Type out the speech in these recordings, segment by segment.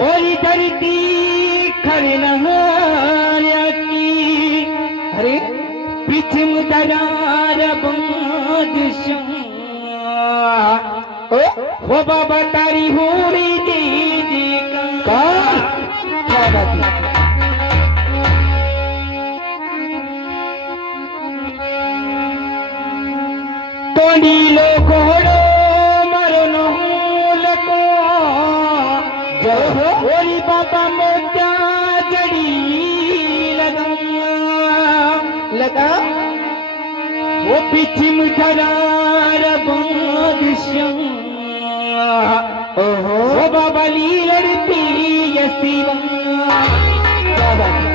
होई धरती खरनहार की अरे पृथ्वी दरार बादशाह हो बाबा तारी होरी जी जी का क्या बात है तोड़ी लो घोड़ो मरो नको जय हो होरी बाबा मोटा जड़ी लगा लगा वो पृथ्वी दरार बादशाह ओहो वो बाबा लीलड़ती यसीवा क्या बात है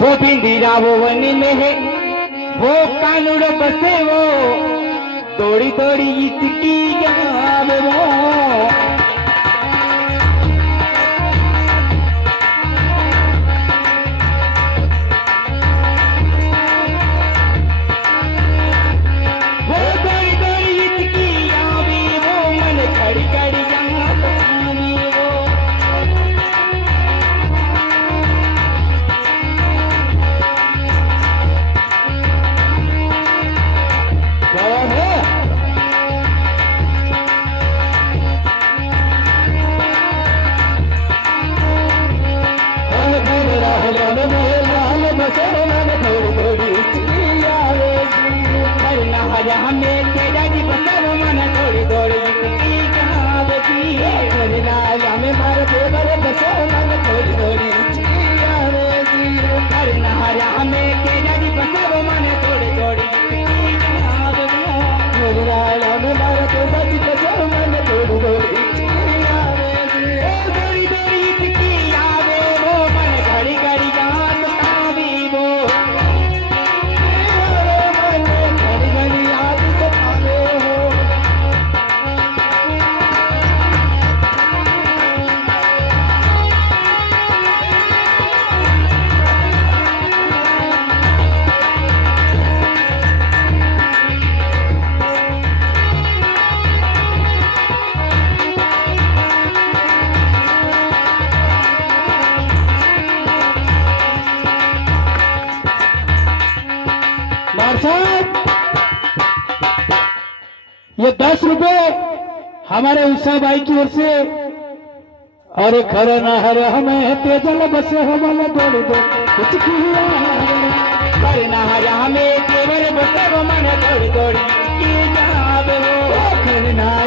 वो बिंदीरा वो वन में है वो कानून बसे वो दौड़ी दौड़ी इसकी जाम वो वो दौड़ी दौड़ी इसकी आवी वो मन खड़ी खड़ी यहाँ पानी वो हमें तेरा जी बसर मन थोड़ी थोड़ी की कहावती हमें मार देवर बसो मन थोड़ी थोड़ी करना हमें तेरा जी बसर मन थोड़ी थोड़ी की कहावती हमें मार देवर बसो मन थोड़ी थोड़ी थोड़ी थोड़ी की आवे वो मन घड़ी घड़ी याद आवी वो घड़ी घड़ी याद सतावे हो साहब ये 10 रुपए हमारे उषा भाई की ओर से और खर नहर हमें तेजल बसे हो वाला दौड़ दो कुछ किया खर नहर हमें तेवर बसे हो मन दौड़ दौड़ की जावे हो खरना